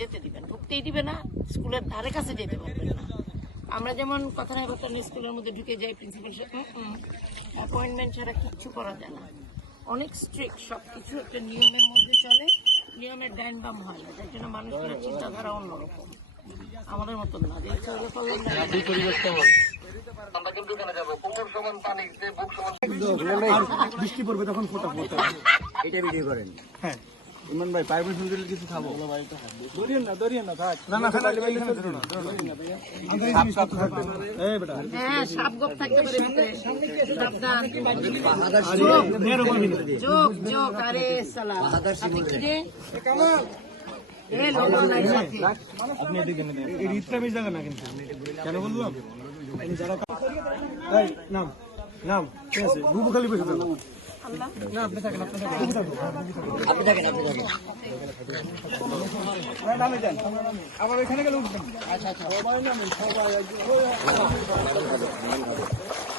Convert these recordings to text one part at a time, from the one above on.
যেতে দিবেন, ঢুকতেই দিবে না, স্কুলের ধারে কাছে যেতে পারবেন না। আমরা যেমন কথা নাই কথা নেই স্কুলের মধ্যে ঢুকে যাই, প্রিন্সিপাল অ্যাপয়েন্টমেন্ট ছাড়া কিচ্ছু করা যায় না, অনেক স্ট্রিক্ট, সবকিছু একটা নিয়মের মধ্যে চলে, নিয়মের ডাইন বাম হয় না, তার জন্য মানুষের চিন্তাধারা অন্যরকম, আমাদের মতন না, যে ইচ্ছা হলে করলাম না। বৃষ্টি পড়বে তখন ফোটা ফোটা এটা ভিডিও করেন। হ্যাঁ ইমন ভাই পারমিশন দিলে কিছু খাবো। দরিয়েন না থাক না তাহলে এইখানে ধরো না এই বেটা হ্যাঁ, সাপ গোপ থাকতে পারে ভিতরে, সাবধান। যোগ যোগ, আরে সালাম আপনি কি রে এ লোক নাই সাথে, আপনি এদিকে নেন, এই রিটটা বেশ জায়গা না কিন্তু কেন বললাম এই যারা এই নাম নাম ঠিক আছে বুবু খালি বসে থাকো আল্লাহ না আপনি থাকেন আপনি থাকেন। নামে যান আবার এখানে গেলে উঠবেন। আচ্ছা সবাই নামে সবাই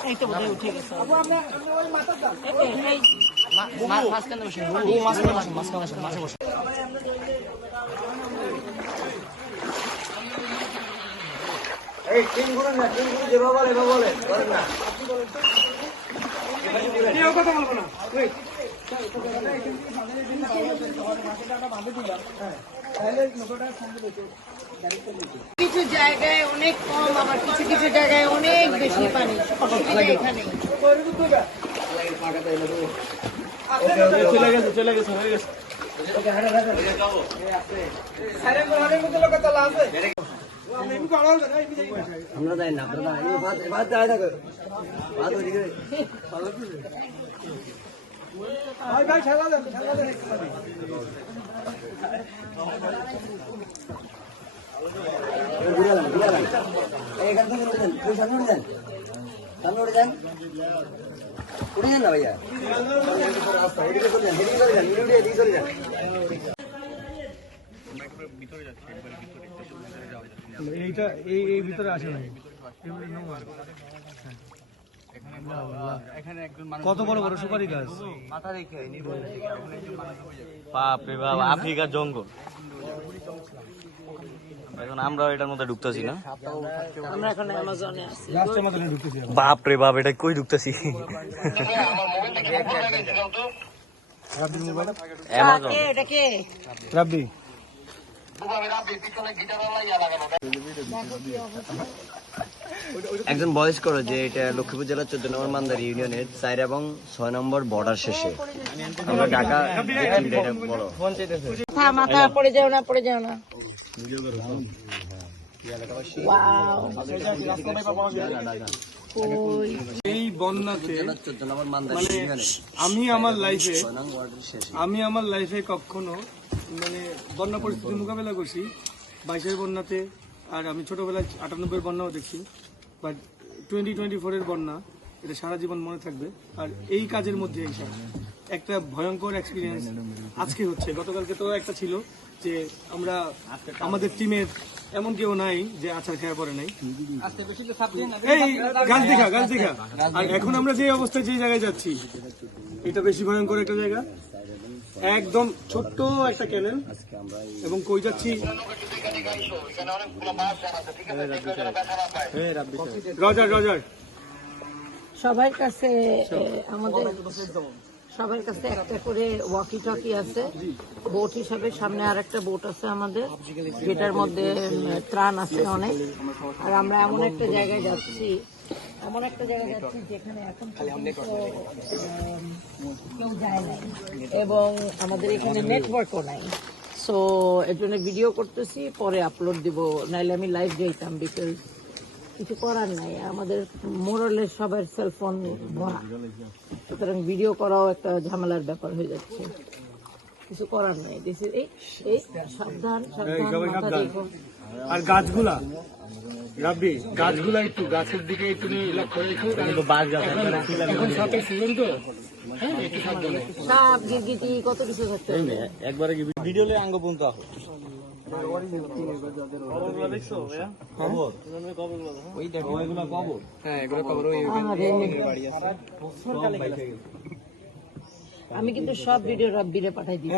এই তো বোধহয় উঠে গেছে। আপু আপনি ওই মাথা দাও এই মাঝখানে বসে, মাঝখানে বসে। এই টিম করুন না, টিম করুন যেভাবে বলে এভাবে বলে করেন না। কেউ কথা বলবো না ওয়েট কিছু জায়গায় অনেক কম, আবার কিছু কিছু জায়গায় অনেক বেশি পানি, অসুবিধা এখানে। চলে গেছে হয়ে গেছে আমরা যাই না, আপনারা ভাত দেয় থাকো, ভাত ওইদিকে ভাই ভাই খেলা দেন ঘুরে যান। এখান থেকে উঠে যান, তুই সামনে উঠে যান, সামনে উঠে যান, উঠে যান না ভাইয়া, এদিকে চলে যান, এদিকে চলে যান, এদিকে চলে যান। এইটা এই ভিতরে আসে নাই কত বড় বড় সুপারি গাছ, বাপরে বাপ, আফ্রিকার জঙ্গল। এখন আমরা এটার মধ্যে ঢুকতেছি না, আমরা এখন অ্যামাজনে আছি। লাস্টের মধ্যে ঢুকতেছি বাপরে বাপ, এটা কই ঢুকতেছি? অ্যামাজন। এটা কে? রাব্বি একজন ভয়েস করো যে এটা লক্ষ্মীপুর জেলার 14 নম্বর মান্দারি ইউনিয়নের 4 এবং 6 নম্বর বর্ডার শেষে আমরা ঢাকা এটা বলো। মাথা পড়ে যাও না, পড়ে যাও না। ওয়াও, কই এই বন্যাতে 14 নম্বর মান্দারি মানে ইউনিয়নের আমি আমার লাইফে 6 নম্বর ওয়ার্ডের শেষে কখনো মানে বন্যা পরিস্থিতি মোকাবেলা করছি, 22-এর বন্যাতে, আর আমি ছোটবেলায় 98-এর বন্যাও দেখছি, বাট 2024-এর বন্যা এটা সারা জীবন মনে থাকবে। আর এই কাজের মধ্যে এইসব একটা ভয়ঙ্কর এক্সপিরিয়েন্স আজকে হচ্ছে, গতকালকে তো একটা ছিল যে আমরা আমাদের টিমের এমন কেউ নাই যে আচার খেয়া পড়ে নাই, এই গাছ দেখা। আর এখন আমরা যে অবস্থায় যে জায়গায় যাচ্ছি এটা বেশি ভয়ঙ্কর একটা জায়গা, একদম ছোট্ট একটা ক্যানেল, এবং কই যাচ্ছি রজার সবার কাছে আমাদের সবার কাছে একটা করে ওয়াকি টকি আছে, বোট হিসাবে সামনে আর একটা বোট আছে আমাদের, যেটার মধ্যে ত্রাণ আছে অনেক। আর আমরা এমন একটা জায়গায় যাচ্ছি যেখানে এখন পর্যন্ত কেউ যায় নাই, এবং আমাদের এখানে নেটওয়ার্কও নাই। সো এর জন্য ভিডিও করতেছি, পরে আপলোড দিব, নাইলে আমি লাইভ যাইতাম, বিকজ কিছু করার নাই, আমাদের মোরালে সবার সেলফোন ভরা, সুতরাং ভিডিও করাও একটা ঝামেলার ব্যাপার হয়ে যাচ্ছে, কিছু করার নাই। এই সাবধান মাথা দেখো। আর গাছগুলা রাব্বি, গাছগুলা একটু গাছের দিকে একটু লক্ষ্য রেখো, এখন সাথে ছিলেন তো একটু সাবধানে, সাপ গিরগিটি কত কিছু থাকতে হবে। একবারে কি ভিডিও লে আঙ্গ পর্যন্ত আহ আমি কিন্তু সব ভিডিও রাব্বিরে পাঠাই দিই।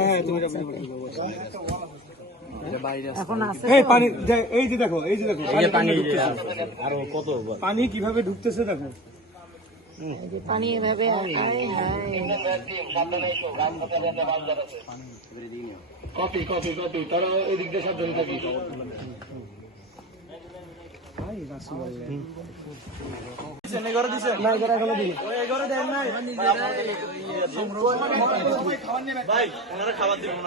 এখন আছে এই তো? পানি এই যে দেখো পানি ঢুকতেছে। আরো কত পানি কিভাবে ঢুকতেছে দেখো। এই যে পানি এভাবে হায় হায় কপি তারা এদিক দিয়ে সাবধানে থাকি। ভাই ওনারা খাবার দিবেন